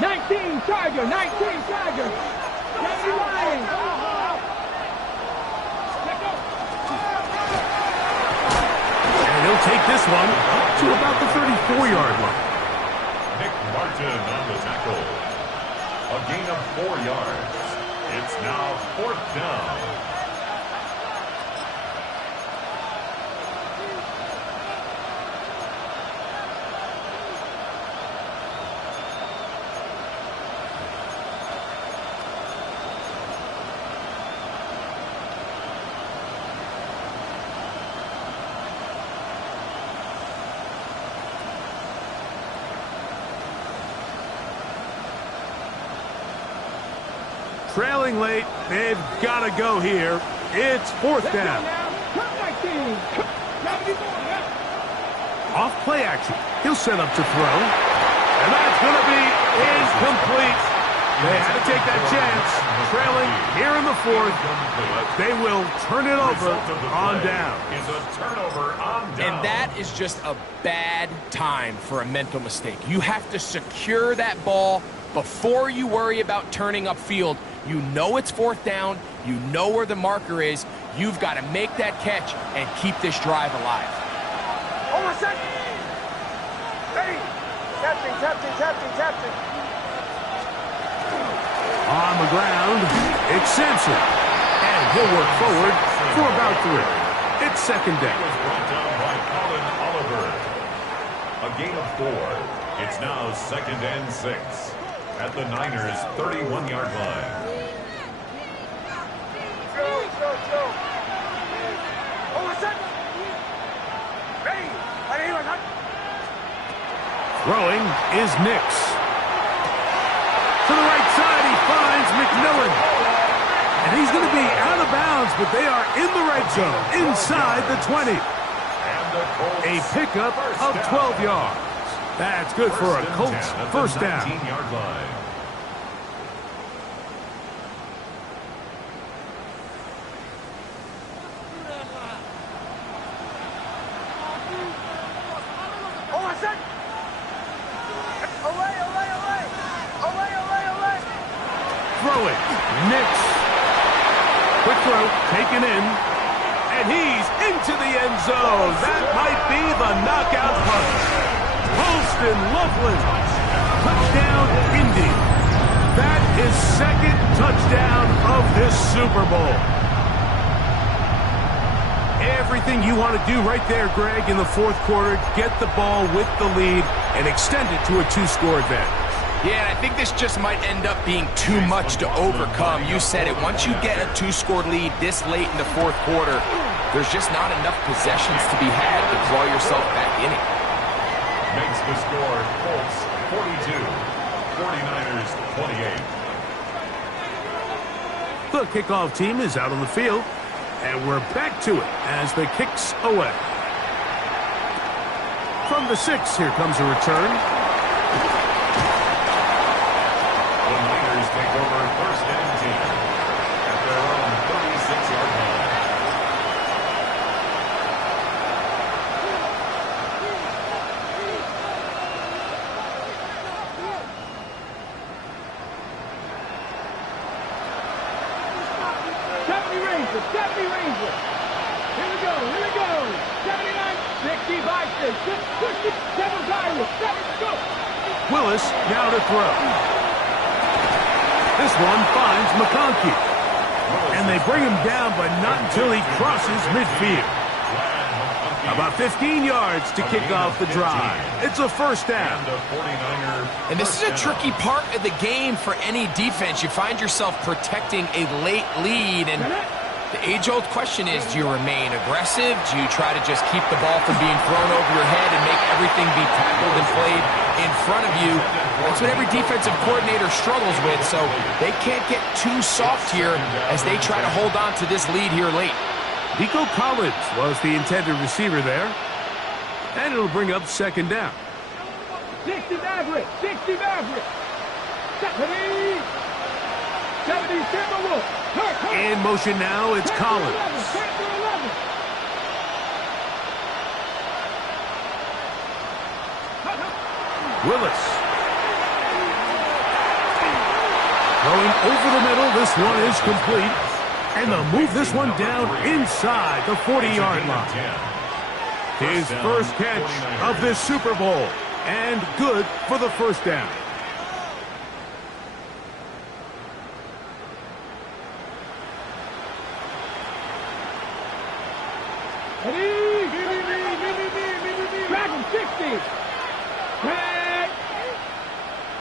19 Tiger, 19 Tiger. And he'll take this one to about the 34-yard line. Nick Martin on the tackle. A gain of 4 yards. It's now 4th down. Trailing late, they've got to go here. It's 4th down. Off play action. He'll set up to throw. And that's going to be incomplete. They had to take that chance. Trailing here in the 4th. They will turn it over on down. And that is just a bad time for a mental mistake. You have to secure that ball before you worry about turning upfield. You know it's 4th down. You know where the marker is. You've got to make that catch and keep this drive alive. Hold on a second. Ready. Tapping. On the ground, it's Simpson. And he'll work forward for about 3. It's 2nd down. He was brought down by Colin Oliver. A gain of 4. It's now 2nd and 6 at the Niners' 31-yard line. Throwing is Nix. To the right side, he finds McMillan. And he's going to be out of bounds, but they are in the red zone, inside the 20. A pickup of 12 yards. That's good for a Colts first down. 19-yard line. Throwing, Nix. Quick throw, taken in. And he's into the end zone. That might be the knockout punch. Holston Loveland. Touchdown, Indy. That is 2nd touchdown of this Super Bowl. Everything you want to do right there, Greg, in the 4th quarter. Get the ball with the lead and extend it to a 2-score advantage. Yeah, and I think this just might end up being too much to overcome. You said it. Once you get a 2-score lead this late in the 4th quarter, there's just not enough possessions to be had to draw yourself back in it. Makes the score Colts 42, 49ers 28. The kickoff team is out on the field, and we're back to it as the kick's away. From the 6, here comes a return. The Niners take over 1st and 10 at their own 36-yard line. Ranger. Here we go. 79, 65, 67, go. Willis now to throw. This one finds McConkey. And they bring him down, but not until he crosses midfield. About 15 yards to kick off the drive. It's a first down. And this is a tricky part of the game for any defense. You find yourself protecting a late lead, and the age-old question is, do you remain aggressive? Do you try to just keep the ball from being thrown over your head and make everything be tackled and played in front of you? That's what every defensive coordinator struggles with, so they can't get too soft here as they try to hold on to this lead here late. Nico Collins was the intended receiver there. And it'll bring up second down. 60 Maverick, 60 Maverick. 70 Timberwolves. In motion now, it's Collins. Willis. Throwing over the middle, this one is complete. And they'll move this one down inside the 40-yard line. His first catch of this Super Bowl. And good for the first down. Dragon 60. Drag.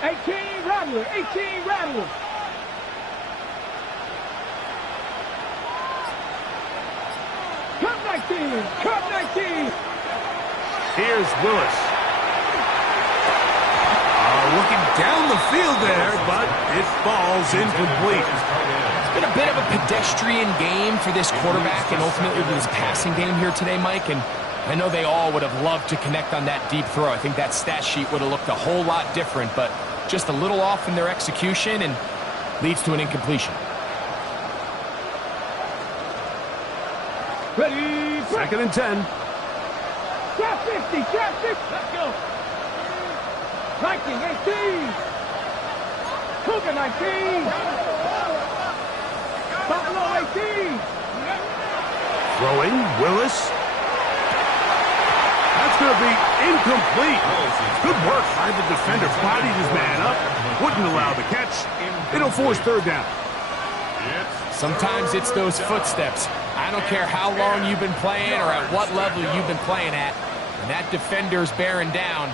18 Rattler. 18 Rattler. Cup 19. Cup 19. Here's Willis. Looking down the field there, but it falls incomplete. It's been a bit of a pedestrian game for this quarterback and ultimately this passing game here today, Mike. And I know they all would have loved to connect on that deep throw. I think that stat sheet would have looked a whole lot different, but just a little off in their execution and leads to an incompletion. Ready. Second and 10. Trap 50. Trap 50. Let's go. 19, 18. Cougar 19. Buffalo 18. Throwing, Willis. That's going to be incomplete. Good work by the defender. Bodied his man up. Wouldn't allow the catch. It'll force third down. Sometimes it's those footsteps. I don't care how long you've been playing or at what level you've been playing at. When that defender's bearing down,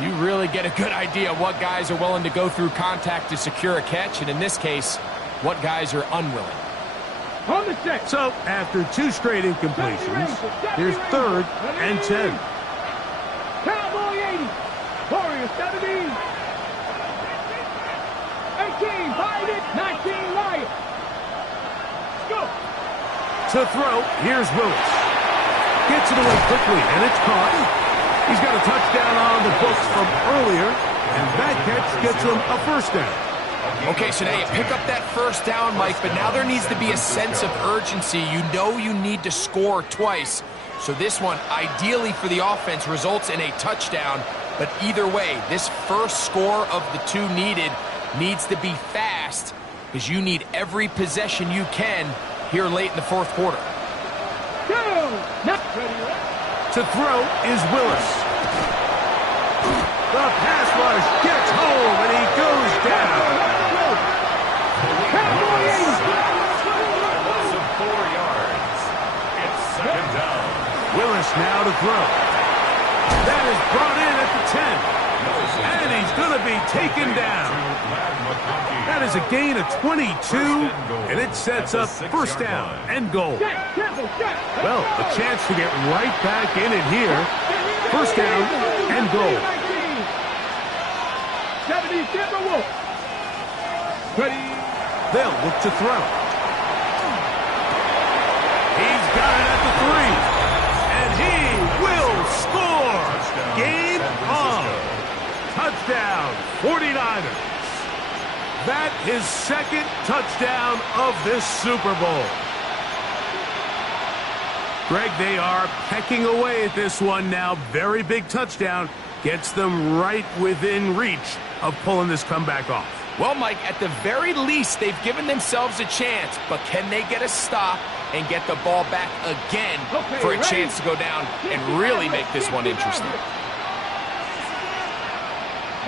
you really get a good idea of what guys are willing to go through contact to secure a catch, and in this case, what guys are unwilling. On the set. So, after two straight incompletions, here's third and 10. Cowboy 80. Warrior 70. 18, Biden. 19, Lion. Go. To throw, here's Willis. Gets it away quickly, and it's caught. He's got a touchdown on the books from earlier, and that catch gets him a first down. Okay, so now you pick up that first down, Mike, but now there needs to be a sense of urgency. You know you need to score twice. So this one, ideally for the offense, results in a touchdown. But either way, this first score of the two needed needs to be fast because you need every possession you can here late in the fourth quarter. Go! Not ready. To throw is Willis. The pass rush gets home, and he goes down. Loss of 4 yards. It's second down. Willis now to throw. That is brought in at the 10. And he's going to be taken down. That is a gain of 22, and it sets up first down and goal. Well, a chance to get right back in it here. First down and goal. 70 Timberwolves. Ready. They'll look to throw. He's got it at the 3. And he will score. Game on. Touchdown, 49ers. That is second touchdown of this Super Bowl. Greg, they are pecking away at this one now. Very big touchdown. Gets them right within reach of pulling this comeback off. Well, Mike, at the very least, they've given themselves a chance. But can they get a stop and get the ball back again for a chance to go down and really make this one interesting?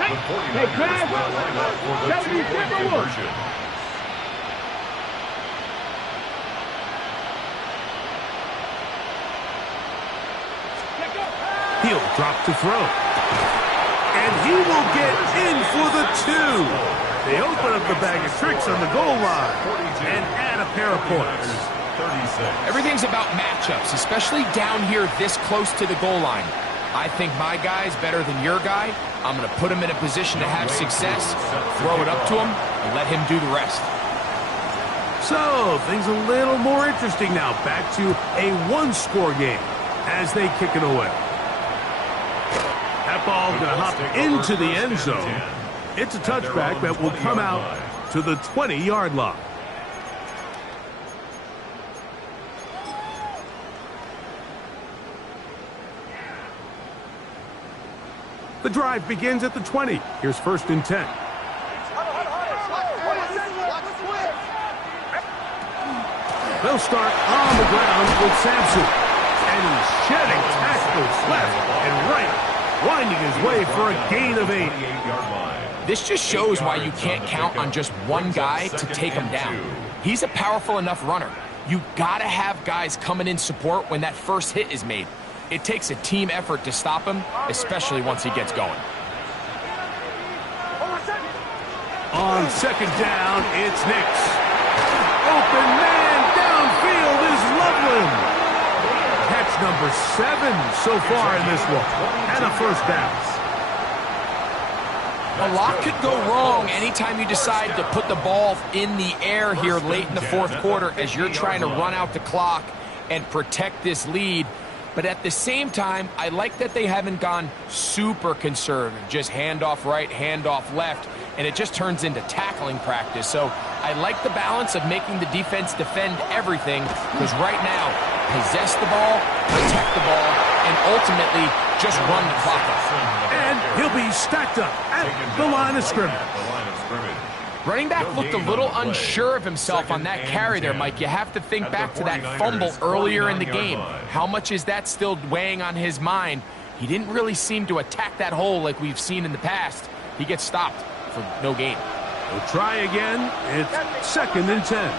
The 49ers will line up for the two-point conversion. He'll drop to throw. And he will get in for the 2. They open up the bag of tricks on the goal line and add a pair of points. Everything's about matchups, especially down here this close to the goal line. I think my guy's better than your guy. I'm going to put him in a position to have success, throw it up to him, and let him do the rest. So, things a little more interesting now. Back to a one-score game as they kick it away. That ball going to hop into the end zone. It's a touchback that will come out to the 20-yard line. The drive begins at the 20. Here's 1st and 10. They'll start on the ground with Sampson. And he's shedding tackles left and right, winding his way for a gain of 8. This just shows why you can't count on just one guy to take him down. He's a powerful enough runner. You gotta have guys coming in support when that first hit is made. It takes a team effort to stop him, especially once he gets going. On 2nd down, it's Nix. Open man downfield is Loveland. Catch number 7 so far in this one. And a 1st down. A lot could go wrong anytime you decide to put the ball in the air here late in the 4th quarter as you're trying to run out the clock and protect this lead. But at the same time, I like that they haven't gone super conservative, just handoff right, handoff left, and it just turns into tackling practice. So I like the balance of making the defense defend everything, because right now, possess the ball, protect the ball, and ultimately just run the clock up. And he'll be stacked up at the line of scrimmage. Running back looked a little unsure of himself on that carry there, Mike. You have to think back to that fumble earlier in the game. How much is that still weighing on his mind? He didn't really seem to attack that hole like we've seen in the past. He gets stopped for no gain. We'll try again. It's 2nd and 10.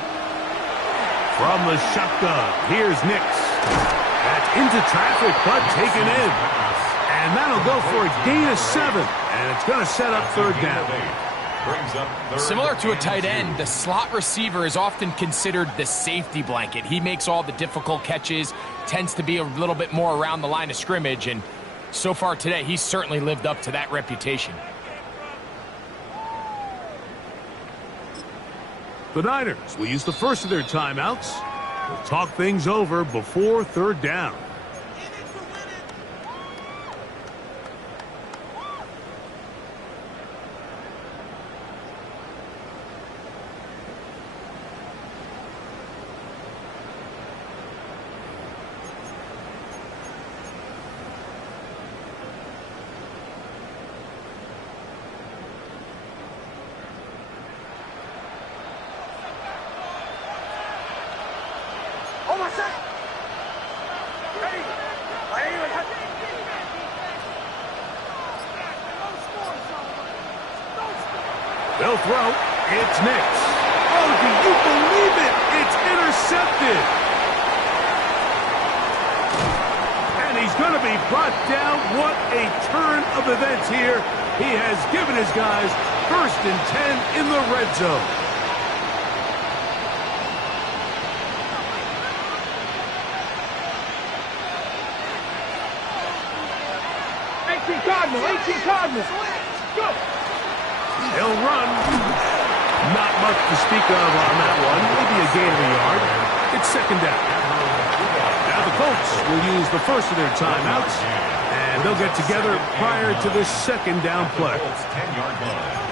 From the shotgun, here's Nix. That's into traffic, but taken in. And that'll go for a gain of 7. And it's going to set up 3rd down. Similar to a tight end, the slot receiver is often considered the safety blanket. He makes all the difficult catches, tends to be a little bit more around the line of scrimmage, and so far today, he's certainly lived up to that reputation. The Niners will use the first of their timeouts. They'll talk things over before 3rd down. They'll throw. It's Nix. Oh, do you believe it? It's intercepted. And he's going to be brought down. What a turn of events here. He has given his guys 1st and 10 in the red zone. Cardinal. Go. He'll run. Not much to speak of on that one. Maybe a gain of a yard. It's 2nd down. Now the Colts will use the first of their timeouts, and they'll get together prior to this 2nd down play. 10-yard line.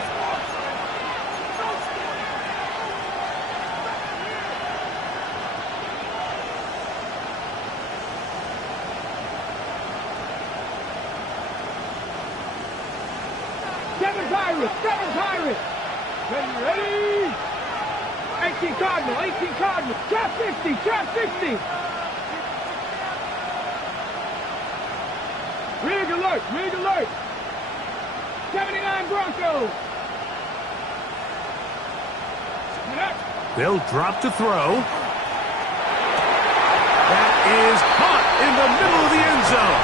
Seven Pirates. Ready? 18 Cardinal. Trap 60. Rig alert. 79 Broncos. They'll drop to throw. That is caught in the middle of the end zone.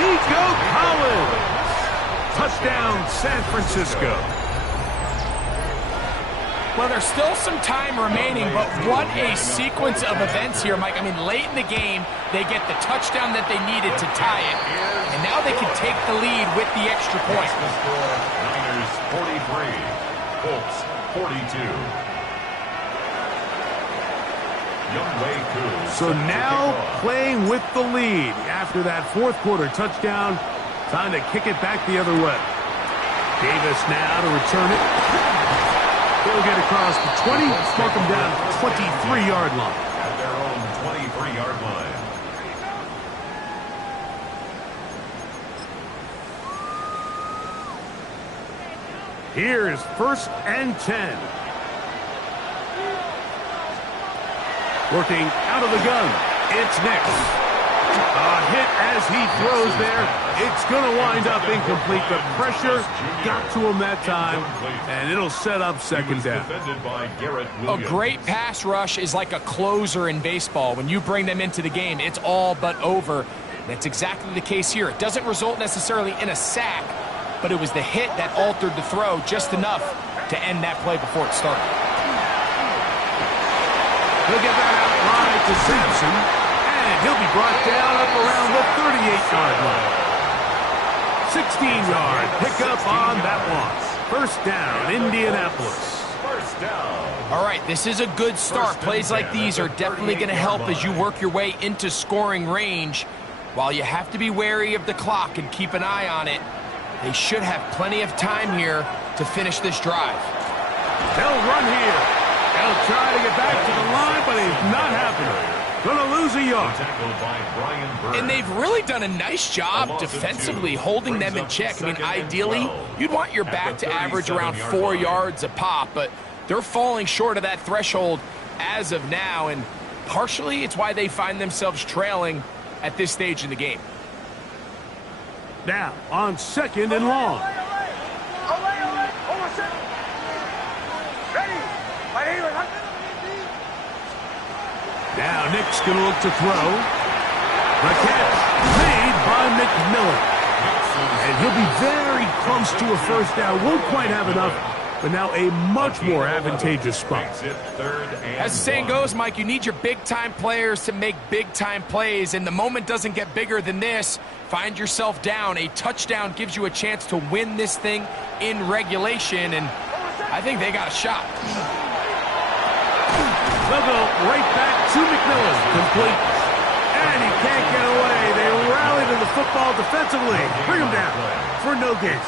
Nico Collins. Touchdown, San Francisco. Well, there's still some time remaining, but what a sequence of events here, Mike. I mean, late in the game, they get the touchdown that they needed to tie it, and now they can take the lead with the extra point. Niners 43, Colts 42. So now playing with the lead after that fourth quarter touchdown. Time to kick it back the other way. Davis now to return it. He'll get across the 20, mark him down at the 23-yard line. At their own 23-yard line. Here's 1st and 10. Working out of the gun. It's Nix. A hit as he throws there. It's going to wind up incomplete. The pressure got to him that time, and it'll set up second down. A great pass rush is like a closer in baseball. When you bring them into the game, it's all but over. That's exactly the case here. It doesn't result necessarily in a sack, but it was the hit that altered the throw just enough to end that play before it started. He'll get that out wide to Sampson, and he'll be brought down up around the 38-yard line. 16-yard pickup on that one. 1st down, Indianapolis. First down. All right, this is a good start. Plays like these are definitely going to help as you work your way into scoring range. While you have to be wary of the clock and keep an eye on it, they should have plenty of time here to finish this drive. They'll run here. They'll try to get back to the line, but it's not happening. Gonna lose a yard. And they've really done a nice job defensively holding them in check. I mean, ideally, you'd want your back to average around 4 yards a pop, but they're falling short of that threshold as of now, and partially it's why they find themselves trailing at this stage in the game. Now, on 2nd and long. Now Nick's going to look to throw. The catch made by McMillan. And he'll be very close to a 1st down. Won't quite have enough, but now a much more advantageous spot. As the saying goes, Mike, you need your big-time players to make big-time plays, and the moment doesn't get bigger than this. Find yourself down. A touchdown gives you a chance to win this thing in regulation, and I think they got a shot. They'll go right back to McMillan. Complete. And he can't get away. They rally to the football defensively. Bring him down for no gains.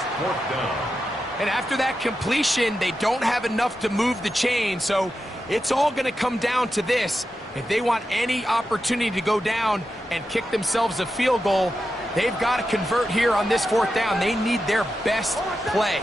And after that completion, they don't have enough to move the chain, so it's all going to come down to this. If they want any opportunity to go down and kick themselves a field goal, they've got to convert here on this 4th down. They need their best play.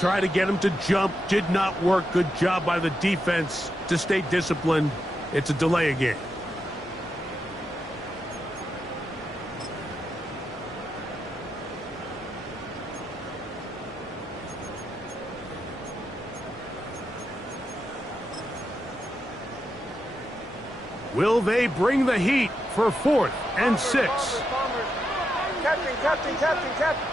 Try to get him to jump. Did not work. Good job by the defense to stay disciplined. It's a delay again. Will they bring the heat for 4th and 6? Captain.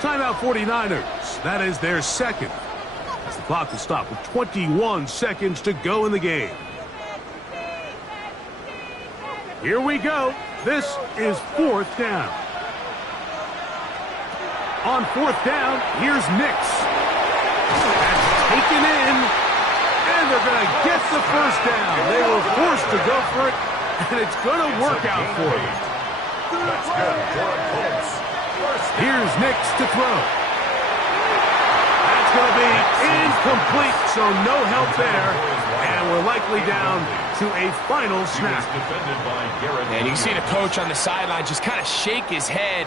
Timeout 49ers. That is their 2nd. As the clock will stop with 21 seconds to go in the game. Here we go. This is 4th down. On 4th down, here's Nix. That's taken in, and they're going to get the 1st down. They were forced to go for it, and it's going to work out for them. That's good for a Colts. Here's Nix to throw. That's going to be incomplete, so no help there. And we're likely down to a final snap. And you see the coach on the sideline just kind of shake his head.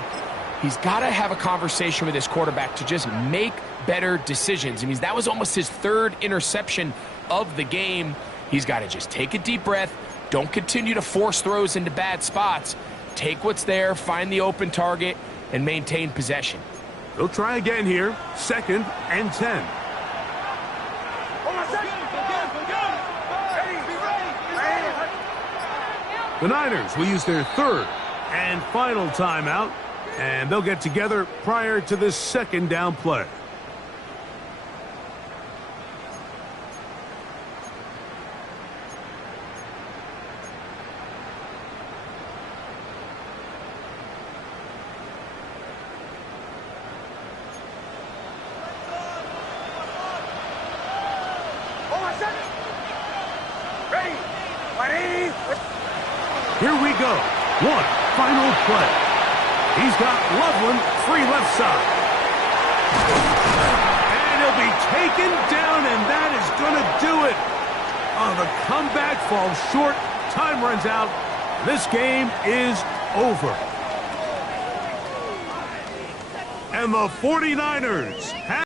He's got to have a conversation with his quarterback to just make better decisions. I mean, that was almost his 3rd interception of the game. He's got to just take a deep breath. Don't continue to force throws into bad spots. Take what's there, find the open target, and maintain possession. They'll try again here. 2nd and 10. The Niners will use their third and final timeout, and they'll get together prior to this second down play. Here we go. One final play. He's got Loveland free left side. And he'll be taken down, and that is going to do it. Oh, the comeback falls short. Time runs out. This game is over. And the 49ers have